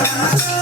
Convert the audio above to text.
Bye.